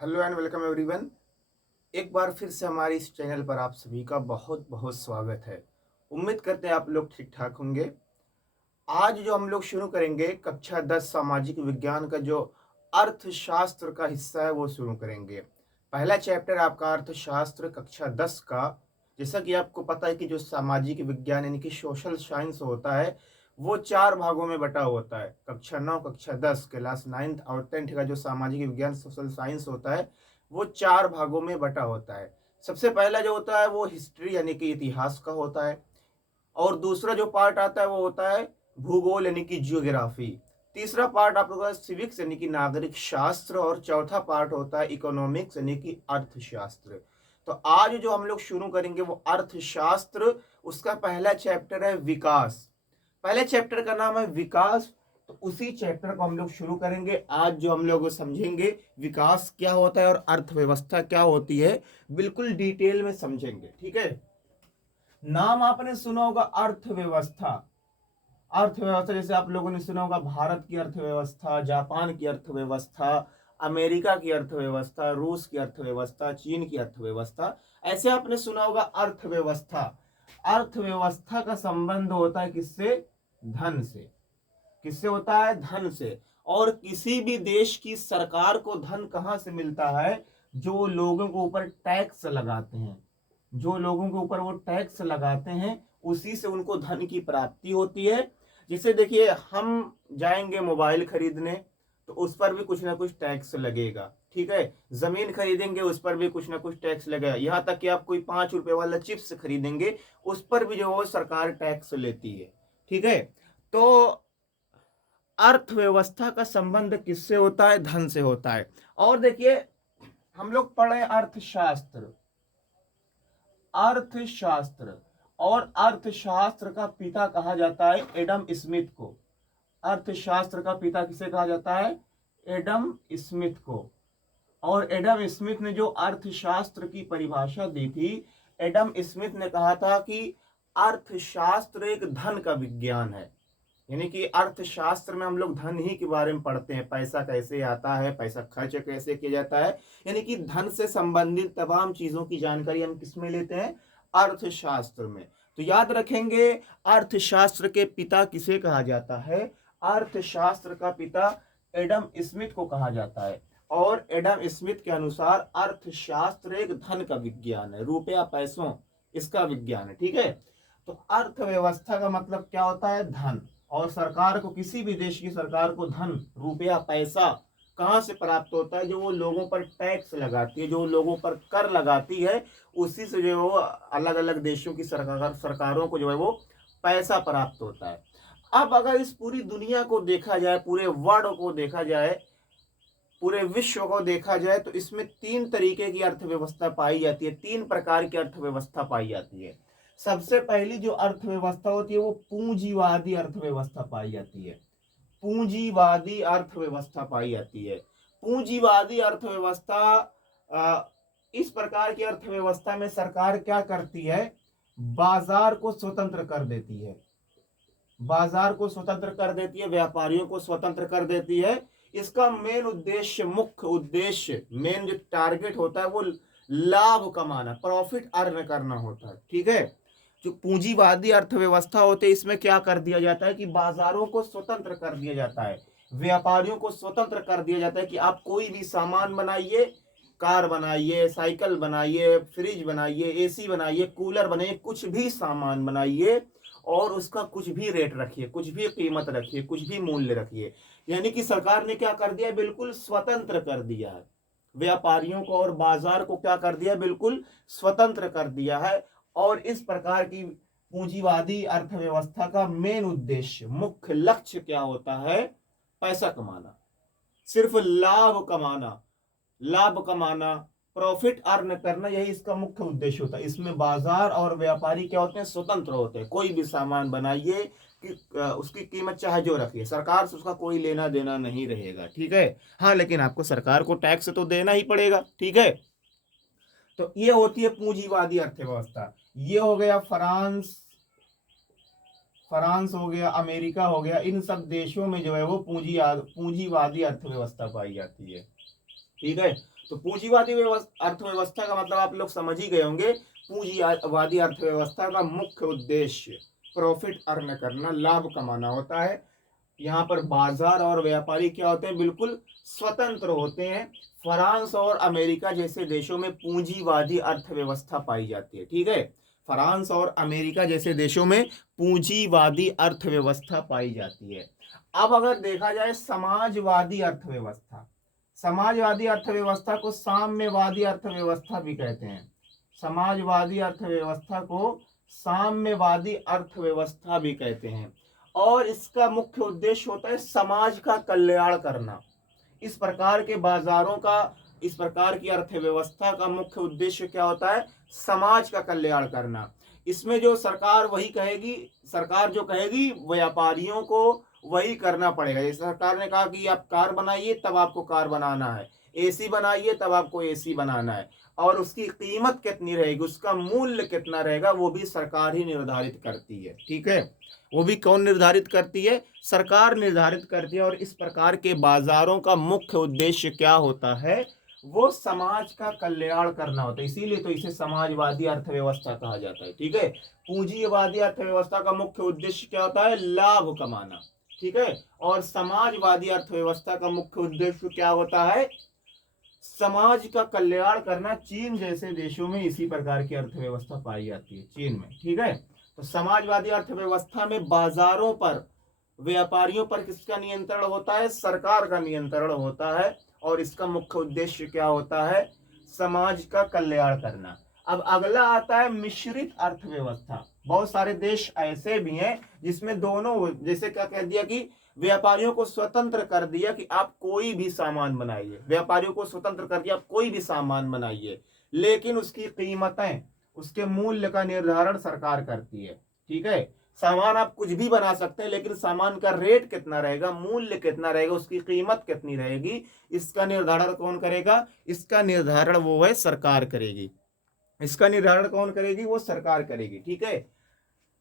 Hello and welcome everyone. एक बार फिर से हमारे इस चैनल पर आप सभी का बहुत बहुत स्वागत है। उम्मीद करते हैं आप लोग ठीक ठाक होंगे। आज जो हम लोग शुरू करेंगे कक्षा 10 सामाजिक विज्ञान का जो अर्थशास्त्र का हिस्सा है वो शुरू करेंगे। पहला चैप्टर आपका अर्थशास्त्र कक्षा 10 का। जैसा कि आपको पता है कि जो सामाजिक विज्ञान यानी कि सोशल साइंस होता है वो 4 भागों में बटा होता है। कक्षा 9 कक्षा 10 क्लास 9th और 10th का जो सामाजिक विज्ञान सोशल साइंस होता है वो 4 भागों में बटा होता है। सबसे पहला जो होता है वो हिस्ट्री यानी कि इतिहास का होता है। और दूसरा जो पार्ट आता है वो होता है भूगोल यानी कि जियोग्राफी। तीसरा पार्ट आपका सिविक्स यानी कि नागरिक शास्त्र और चौथा पार्ट होता है इकोनॉमिक्स यानी कि अर्थशास्त्र। तो आज जो हम लोग शुरू करेंगे वो अर्थशास्त्र। उसका पहला चैप्टर है विकास। पहले चैप्टर का नाम है विकास। तो उसी चैप्टर को हम लोग शुरू करेंगे। आज जो हम लोग समझेंगे विकास क्या होता है और अर्थव्यवस्था क्या होती है, बिल्कुल डिटेल में समझेंगे। ठीक है। नाम आपने सुना होगा अर्थव्यवस्था। अर्थव्यवस्था जैसे आप लोगों ने सुना होगा भारत की अर्थव्यवस्था, जापान की अर्थव्यवस्था, अमेरिका की अर्थव्यवस्था, रूस की अर्थव्यवस्था, चीन की अर्थव्यवस्था। ऐसे आपने सुना होगा अर्थव्यवस्था। अर्थव्यवस्था का संबंध होता है किससे? धन से। किससे होता है? धन से। और किसी भी देश की सरकार को धन कहां से मिलता है? जो लोगों के ऊपर टैक्स लगाते हैं, जो लोगों के ऊपर वो टैक्स लगाते हैं उसी से उनको धन की प्राप्ति होती है। जैसे देखिए हम जाएंगे मोबाइल खरीदने तो उस पर भी कुछ ना कुछ टैक्स लगेगा। ठीक है। जमीन खरीदेंगे उस पर भी कुछ ना कुछ टैक्स लगेगा। यहाँ तक कि आप कोई 5 रुपए वाला चिप्स खरीदेंगे उस पर भी जो है सरकार टैक्स लेती है। ठीक है। तो अर्थव्यवस्था का संबंध किससे होता है? धन से होता है। और देखिए हम लोग पढ़े अर्थशास्त्र। अर्थशास्त्र और अर्थशास्त्र का पिता कहा जाता है एडम स्मिथ को। अर्थशास्त्र का पिता किसे कहा जाता है? एडम स्मिथ को। और एडम स्मिथ ने जो अर्थशास्त्र की परिभाषा दी थी, एडम स्मिथ ने कहा था कि अर्थशास्त्र एक धन का विज्ञान है। यानी कि अर्थशास्त्र में हम लोग धन ही के बारे में पढ़ते हैं, पैसा कैसे आता है, पैसा खर्च कैसे किया जाता है। यानी कि धन से संबंधित तमाम चीजों की जानकारी हम किसमें लेते हैं? अर्थशास्त्र में। तो याद रखेंगे अर्थशास्त्र के पिता किसे कहा जाता है? अर्थशास्त्र का पिता एडम स्मिथ को कहा जाता है। और एडम स्मिथ के अनुसार अर्थशास्त्र एक धन का विज्ञान है, रुपया पैसों इसका विज्ञान है। ठीक है। तो अर्थव्यवस्था का मतलब क्या होता है? धन। और सरकार को, किसी भी देश की सरकार को धन, रुपया पैसा कहां से प्राप्त होता है? जो वो लोगों पर टैक्स लगाती है, जो लोगों पर कर लगाती है, उसी से जो है वो अलग अलग देशों की सरकारों को जो है वो पैसा प्राप्त होता है। अब अगर इस पूरी दुनिया को देखा जाए, पूरे वर्ल्ड को देखा जाए, पूरे विश्व को देखा जाए तो इसमें 3 तरीके की अर्थव्यवस्था पाई जाती है, 3 प्रकार की अर्थव्यवस्था पाई जाती है। सबसे पहली जो अर्थव्यवस्था होती है वो पूंजीवादी अर्थव्यवस्था पाई जाती है। पूंजीवादी अर्थव्यवस्था पाई जाती है। पूंजीवादी अर्थव्यवस्था इस प्रकार की अर्थव्यवस्था में सरकार क्या करती है? बाजार को स्वतंत्र कर देती है। बाजार को स्वतंत्र कर देती है, व्यापारियों को स्वतंत्र कर देती है। इसका मेन उद्देश्य, मुख्य उद्देश्य, मेन जो टारगेट होता है वो लाभ कमाना, प्रॉफिट अर्न करना होता है। ठीक है। जो पूंजीवादी अर्थव्यवस्था होती है इसमें क्या कर दिया जाता है कि बाजारों को स्वतंत्र कर दिया जाता है, व्यापारियों को स्वतंत्र कर दिया जाता है कि आप कोई भी सामान बनाइए, कार बनाइए, साइकिल बनाइए, फ्रिज बनाइए, एसी बनाइए, कूलर बनाइए, कुछ भी सामान बनाइए और उसका कुछ भी रेट रखिए, कुछ भी कीमत रखिए, कुछ भी मूल्य रखिए। यानी कि सरकार ने क्या कर दिया? बिल्कुल स्वतंत्र कर दिया है। व्यापारियों को और बाजार को क्या कर दिया? बिल्कुल स्वतंत्र कर दिया है। और इस प्रकार की पूंजीवादी अर्थव्यवस्था का मेन उद्देश्य, मुख्य लक्ष्य क्या होता है? पैसा कमाना, सिर्फ लाभ कमाना, लाभ कमाना, प्रॉफिट अर्न करना, यही इसका मुख्य उद्देश्य होता है। इसमें बाजार और व्यापारी क्या होते हैं? स्वतंत्र होते हैं। कोई भी सामान बनाइए कि उसकी कीमत चाहे जो रखिए, सरकार से उसका कोई लेना देना नहीं रहेगा। ठीक है। हाँ, लेकिन आपको सरकार को टैक्स तो देना ही पड़ेगा। ठीक है। तो ये होती है पूंजीवादी अर्थव्यवस्था। ये हो गया फ्रांस, फ्रांस हो गया, अमेरिका हो गया, इन सब देशों में जो है वो पूंजीवादी अर्थव्यवस्था पाई जाती है। ठीक है। तो पूंजीवादी अर्थव्यवस्था का मतलब आप लोग समझ ही गए होंगे। पूंजीवादी अर्थव्यवस्था का मुख्य उद्देश्य प्रॉफिट अर्न करना, लाभ कमाना होता है। यहाँ पर बाजार और व्यापारी क्या होते हैं, बिल्कुल स्वतंत्र होते हैं। फ्रांस और अमेरिका जैसे देशों में पूंजीवादी अर्थव्यवस्था पाई जाती है। ठीक है, फ्रांस और अमेरिका जैसे देशों में पूंजीवादी अर्थव्यवस्था पाई जाती है। अब अगर देखा जाए समाजवादी अर्थव्यवस्था, समाजवादी अर्थव्यवस्था को साम्यवादी अर्थव्यवस्था भी कहते हैं। समाजवादी अर्थव्यवस्था को साम्यवादी अर्थव्यवस्था भी कहते हैं। और इसका मुख्य उद्देश्य होता है समाज का कल्याण करना। इस प्रकार के बाजारों का, इस प्रकार की अर्थव्यवस्था का मुख्य उद्देश्य क्या होता है, समाज का कल्याण करना। इसमें जो सरकार वही कहेगी, सरकार जो कहेगी व्यापारियों को वही करना पड़ेगा। जैसे सरकार ने कहा कि आप कार बनाइए तब आपको कार बनाना है, एसी बनाइए तब आपको एसी बनाना है, और उसकी कीमत कितनी रहेगी, उसका मूल्य कितना रहेगा, वो भी सरकार ही निर्धारित करती है। ठीक है, वो भी कौन निर्धारित करती है, सरकार निर्धारित करती है। और इस प्रकार के बाजारों का मुख्य उद्देश्य क्या होता है, वो समाज का कल्याण करना होता है। इसीलिए तो इसे समाजवादी अर्थव्यवस्था कहा जाता है। ठीक है, पूंजीवादी अर्थव्यवस्था का मुख्य उद्देश्य क्या होता है, लाभ कमाना। ठीक है, और समाजवादी अर्थव्यवस्था का मुख्य उद्देश्य क्या होता है, समाज का कल्याण करना। चीन जैसे देशों में इसी प्रकार की अर्थव्यवस्था पाई जाती है, चीन में। ठीक है, तो समाजवादी अर्थव्यवस्था में बाजारों पर, व्यापारियों पर किसका नियंत्रण होता है, सरकार का नियंत्रण होता है। और इसका मुख्य उद्देश्य क्या होता है, समाज का कल्याण करना। अब अगला आता है मिश्रित अर्थव्यवस्था। बहुत सारे देश ऐसे भी हैं जिसमें दोनों, जैसे क्या कह दिया कि व्यापारियों को स्वतंत्र कर दिया कि आप कोई भी सामान बनाइए, व्यापारियों को स्वतंत्र कर दिया आप कोई भी सामान बनाइए, लेकिन उसकी कीमतें, उसके मूल्य का निर्धारण सरकार करती है। ठीक है, सामान आप कुछ भी बना सकते हैं, लेकिन सामान का रेट कितना रहेगा, मूल्य कितना रहेगा, उसकी कीमत कितनी रहेगी, इसका निर्धारण कौन करेगा, इसका निर्धारण वो है सरकार करेगी। इसका निर्धारण कौन करेगी, वो सरकार करेगी। ठीक है,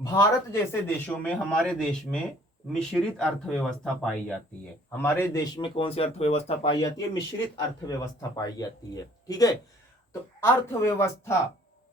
भारत जैसे देशों में, हमारे देश में मिश्रित अर्थव्यवस्था पाई जाती है। हमारे देश में कौन सी अर्थव्यवस्था पाई जाती है, मिश्रित अर्थव्यवस्था पाई जाती है। ठीक है, तो अर्थव्यवस्था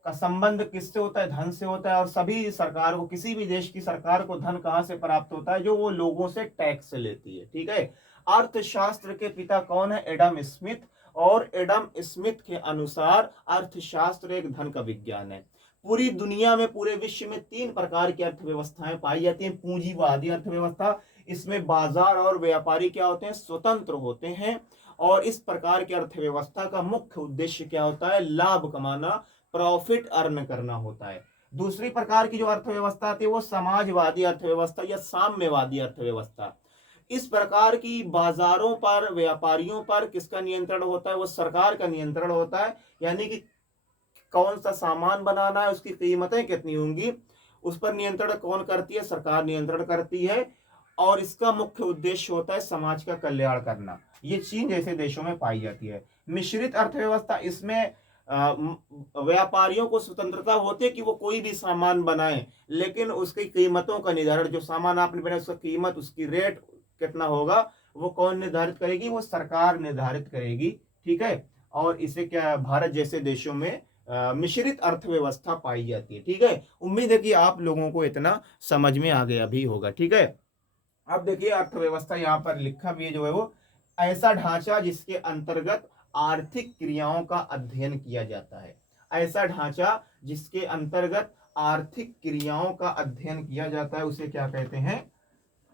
का संबंध किससे होता है, धन से होता है। और सभी सरकार को, किसी भी देश की सरकार को धन कहां से प्राप्त होता है, जो वो लोगों से टैक्स लेती है। ठीक है, अर्थशास्त्र के पिता कौन है, एडम स्मिथ। और एडम स्मिथ के अनुसार अर्थशास्त्र एक धन का विज्ञान है। पूरी दुनिया में, पूरे विश्व में 3 प्रकार की अर्थव्यवस्थाएं पाई जाती हैं। पूंजीवादी अर्थव्यवस्था, इसमें बाजार और व्यापारी क्या होते हैं, स्वतंत्र होते हैं। और इस प्रकार की अर्थव्यवस्था का मुख्य उद्देश्य क्या होता है, लाभ कमाना, प्रॉफिट अर्न करना होता है। दूसरी प्रकार की जो अर्थव्यवस्था आती है वो समाजवादी अर्थव्यवस्था या साम्यवादी अर्थव्यवस्था। इस प्रकार की बाजारों पर, व्यापारियों पर किसका नियंत्रण होता है, वो सरकार का नियंत्रण होता है। यानी कि कौन सा सामान बनाना है, उसकी कीमतें कितनी होंगी, उस पर नियंत्रण कौन करती है, सरकार नियंत्रण करती है। और इसका मुख्य उद्देश्य होता है समाज का कल्याण करना। ये चीन जैसे देशों में पाई जाती है। मिश्रित अर्थव्यवस्था, इसमें व्यापारियों को स्वतंत्रता होती है कि वो कोई भी सामान बनाए, लेकिन उसकी कीमतों का निर्धारण, जो सामान आपने बनाया उसका कीमत, उसकी रेट कितना होगा, वो कौन निर्धारित करेगी, वो सरकार निर्धारित करेगी। ठीक है, और इसे क्या, भारत जैसे देशों में मिश्रित अर्थव्यवस्था पाई जाती है। ठीक है, उम्मीद है कि आप लोगों को इतना समझ में आ गया भी होगा। ठीक है, अब देखिए अर्थव्यवस्था यहाँ पर लिखा भी है, जो है वो ऐसा ढांचा जिसके अंतर्गत आर्थिक क्रियाओं का अध्ययन किया जाता है। ऐसा ढांचा जिसके अंतर्गत आर्थिक क्रियाओं का अध्ययन किया जाता है, उसे क्या कहते हैं,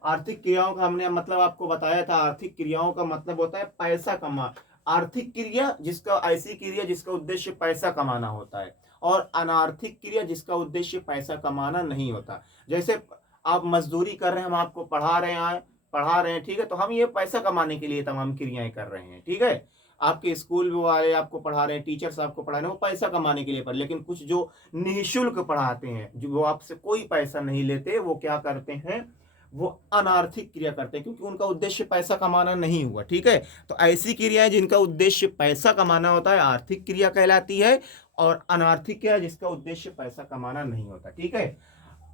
आर्थिक क्रियाओं का हमने मतलब आपको बताया था। आर्थिक क्रियाओं का मतलब होता है पैसा कमा, आर्थिक क्रिया जिसका, ऐसी क्रिया जिसका उद्देश्य पैसा कमाना होता है, और अनार्थिक क्रिया जिसका उद्देश्य पैसा कमाना नहीं होता। जैसे आप मजदूरी कर रहे हैं, हम आपको पढ़ा रहे हैं, ठीक है, तो हम ये पैसा कमाने के लिए तमाम क्रियाएं कर रहे हैं। ठीक है, आपके स्कूल वाले आपको पढ़ा रहे हैं, टीचर्स आपको पढ़ा रहे हैं, वो पैसा कमाने के लिए पर, लेकिन कुछ जो निःशुल्क पढ़ाते हैं, जो वो आपसे कोई पैसा नहीं लेते, वो क्या करते हैं, वो अनार्थिक क्रिया करते हैं, क्योंकि उनका उद्देश्य पैसा कमाना नहीं हुआ। ठीक है, तो ऐसी क्रियाएं जिनका उद्देश्य पैसा कमाना होता है आर्थिक क्रिया कहलाती है, और अनार्थिक क्रिया जिसका उद्देश्य पैसा कमाना नहीं होता। ठीक है,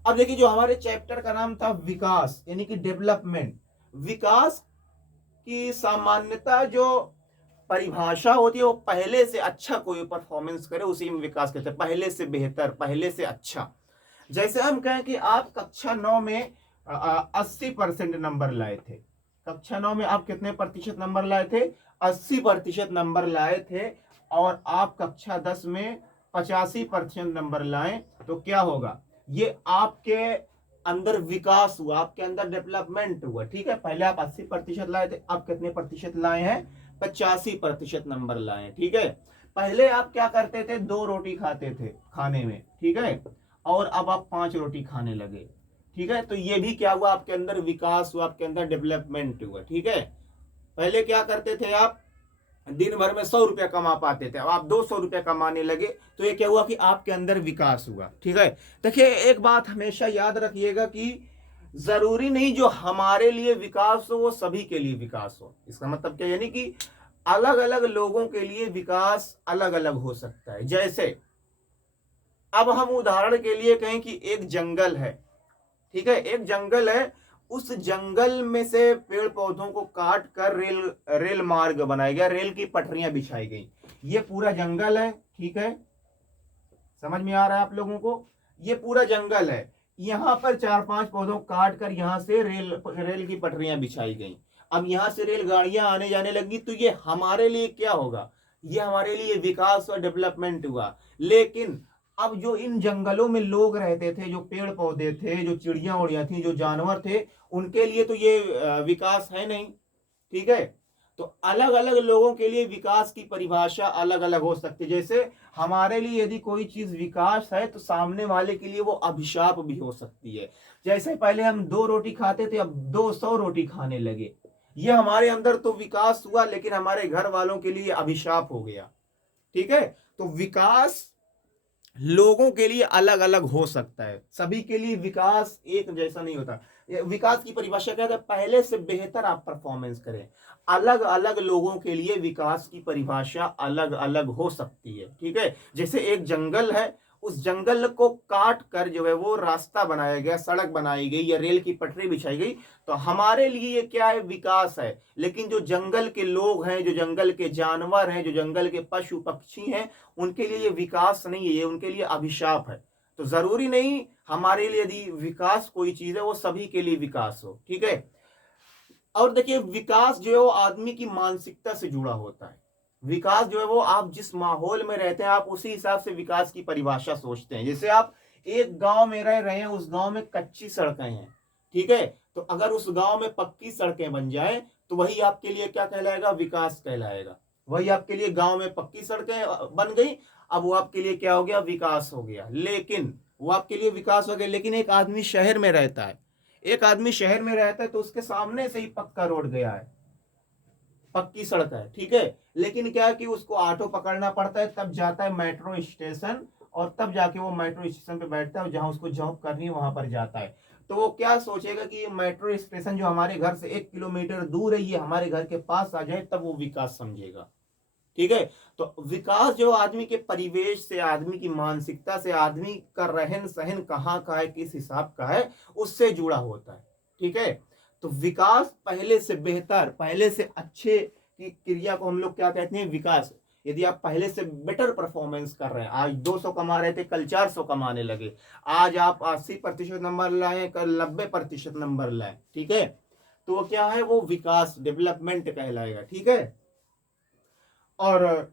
अब देखिए जो हमारे चैप्टर का नाम था विकास, यानी कि डेवलपमेंट, विकास की सामान्यता जो परिभाषा होती है वो पहले से अच्छा कोई परफॉर्मेंस करे उसी में विकास कहते हैं, पहले से बेहतर, पहले से अच्छा। जैसे हम कहें कि आप कक्षा 9 में 80% नंबर लाए थे, कक्षा 9 में आप कितने प्रतिशत नंबर लाए थे? 80% नंबर लाए थे, और आप कक्षा 10 में 85% नंबर लाए, तो क्या होगा? ये आपके अंदर विकास हुआ, आपके अंदर डेवलपमेंट हुआ। ठीक है, पहले आप 80% लाए थे, अब कितने प्रतिशत लाए हैं? 85% नंबर लाए। ठीक है, पहले आप क्या करते थे? 2 रोटी खाते थे खाने में, ठीक है, और अब आप 5 रोटी खाने लगे। ठीक है, तो ये भी क्या हुआ? आपके अंदर विकास हुआ, आपके अंदर डेवलपमेंट हुआ। ठीक है, पहले क्या करते थे आप? दिन भर में 100 रुपया कमा पाते थे, अब आप 200 रुपया कमाने लगे, तो ये क्या हुआ कि आपके अंदर विकास हुआ। ठीक है, देखिए एक बात हमेशा याद रखिएगा कि जरूरी नहीं जो हमारे लिए विकास हो वो सभी के लिए विकास हो। इसका मतलब क्या? यानी कि अलग अलग लोगों के लिए विकास अलग अलग हो सकता है। जैसे अब हम उदाहरण के लिए कहें कि एक जंगल है, ठीक है, एक जंगल है, उस जंगल में से पेड़ पौधों को काट कर रेल मार्ग बनाया गया, रेल की पटरियां बिछाई गई। ये पूरा जंगल है, ठीक है, समझ में आ रहा है आप लोगों को? ये पूरा जंगल है, यहां पर 4-5 पौधों काट कर यहां से रेल की पटरियां बिछाई गई। अब यहां से रेलगाड़ियां आने जाने लगी, तो ये हमारे लिए क्या होगा? ये हमारे लिए विकास और डेवलपमेंट हुआ। लेकिन अब जो इन जंगलों में लोग रहते थे, जो पेड़ पौधे थे, जो चिड़िया उड़िया थी, जो जानवर थे, उनके लिए तो ये विकास है नहीं। ठीक है, तो अलग अलग लोगों के लिए विकास की परिभाषा अलग अलग हो सकती है। जैसे हमारे लिए यदि कोई चीज विकास है, तो सामने वाले के लिए वो अभिशाप भी हो सकती है। जैसे पहले हम 2 रोटी खाते थे, अब 200 रोटी खाने लगे, ये हमारे अंदर तो विकास हुआ, लेकिन हमारे घर वालों के लिए अभिशाप हो गया। ठीक है, तो विकास लोगों के लिए अलग अलग हो सकता है, सभी के लिए विकास एक जैसा नहीं होता। विकास की परिभाषा क्या है? पहले से बेहतर आप परफॉर्मेंस करें। अलग अलग लोगों के लिए विकास की परिभाषा अलग अलग हो सकती है। ठीक है, जैसे एक जंगल है, उस जंगल को काट कर जो है वो रास्ता बनाया गया, सड़क बनाई गई या रेल की पटरी बिछाई गई, तो हमारे लिए ये क्या है? विकास है। लेकिन जो जंगल के लोग हैं, जो जंगल के जानवर हैं, जो जंगल के पशु पक्षी हैं, उनके लिए ये विकास नहीं है, ये उनके लिए अभिशाप है। तो जरूरी नहीं हमारे लिए यदि विकास कोई चीज है वो सभी के लिए विकास हो। ठीक है, और देखिए विकास जो है वो आदमी की मानसिकता से जुड़ा होता है। विकास जो है वो आप जिस माहौल में रहते हैं, आप उसी हिसाब से विकास की परिभाषा सोचते हैं। जैसे आप एक गांव में रह रहे हैं, उस गांव में कच्ची सड़कें हैं, ठीक है, तो अगर उस गांव में पक्की सड़कें बन जाए, तो वही आपके लिए क्या कहलाएगा? विकास कहलाएगा। वही आपके लिए गांव में पक्की सड़कें बन गई, अब वो आपके लिए क्या हो गया? विकास हो गया। लेकिन वो आपके लिए विकास हो गया। लेकिन एक आदमी शहर में रहता है, एक आदमी शहर में रहता है, तो उसके सामने से ही पक्का रोड गया है, पक्की सड़क है, ठीक है, लेकिन क्या है कि उसको ऑटो पकड़ना पड़ता है, तब जाता है मेट्रो स्टेशन, और तब जाके वो मेट्रो स्टेशन पे बैठता है, जहां उसको जॉब करनी है वहां पर जाता है। तो वो क्या सोचेगा कि ये मेट्रो स्टेशन जो हमारे घर से 1 किलोमीटर दूर है, ये हमारे घर के पास आ जाए, तब वो विकास समझेगा। ठीक है, तो विकास जो आदमी के परिवेश से, आदमी की मानसिकता से, आदमी का रहन सहन कहाँ का है, किस हिसाब का है, उससे जुड़ा होता है। ठीक है, तो विकास पहले से बेहतर, पहले से अच्छे की क्रिया को हम लोग क्या कहते हैं? विकास। यदि आप पहले से बेटर परफॉर्मेंस कर रहे हैं, आज 200 कमा रहे थे, कल 400 कमाने लगे, आज आप 80% नंबर लाए, कल 90% नंबर लाए, ठीक है, तो वो क्या है? वो विकास, डेवलपमेंट कहलाएगा। ठीक है, और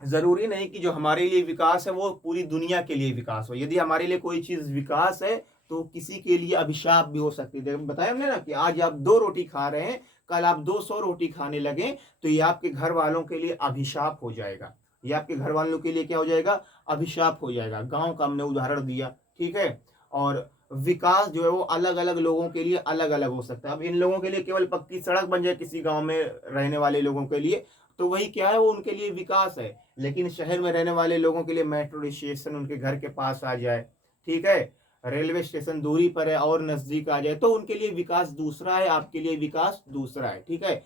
जरूरी नहीं कि जो हमारे लिए विकास है वो पूरी दुनिया के लिए विकास हो। यदि हमारे लिए कोई चीज विकास है, तो किसी के लिए अभिशाप भी हो सकती है। बताया हमने ना कि आज आप 2 रोटी खा रहे हैं, कल आप 200 रोटी खाने लगे, तो ये आपके घर वालों के लिए अभिशाप हो जाएगा। ये आपके घर वालों के लिए क्या हो जाएगा? अभिशाप हो जाएगा। गांव का हमने उदाहरण दिया, ठीक है, और विकास जो है वो अलग अलग लोगों के लिए अलग अलग हो सकता है। अब इन लोगों के लिए केवल पक्की सड़क बन जाए, किसी गांव में रहने वाले लोगों के लिए, तो वही क्या है? वो उनके लिए विकास है। लेकिन शहर में रहने वाले लोगों के लिए मेट्रो स्टेशन उनके घर के पास आ जाए, ठीक है, रेलवे स्टेशन दूरी पर है और नजदीक आ जाए, तो उनके लिए विकास दूसरा है, आपके लिए विकास दूसरा है। ठीक है,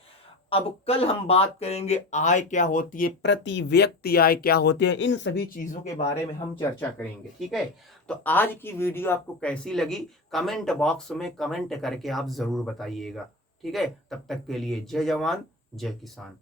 अब कल हम बात करेंगे आय क्या होती है, प्रति व्यक्ति आय क्या होती है, इन सभी चीजों के बारे में हम चर्चा करेंगे। ठीक है, तो आज की वीडियो आपको कैसी लगी, कमेंट बॉक्स में कमेंट करके आप जरूर बताइएगा। ठीक है, तब तक के लिए जय जवान जय किसान।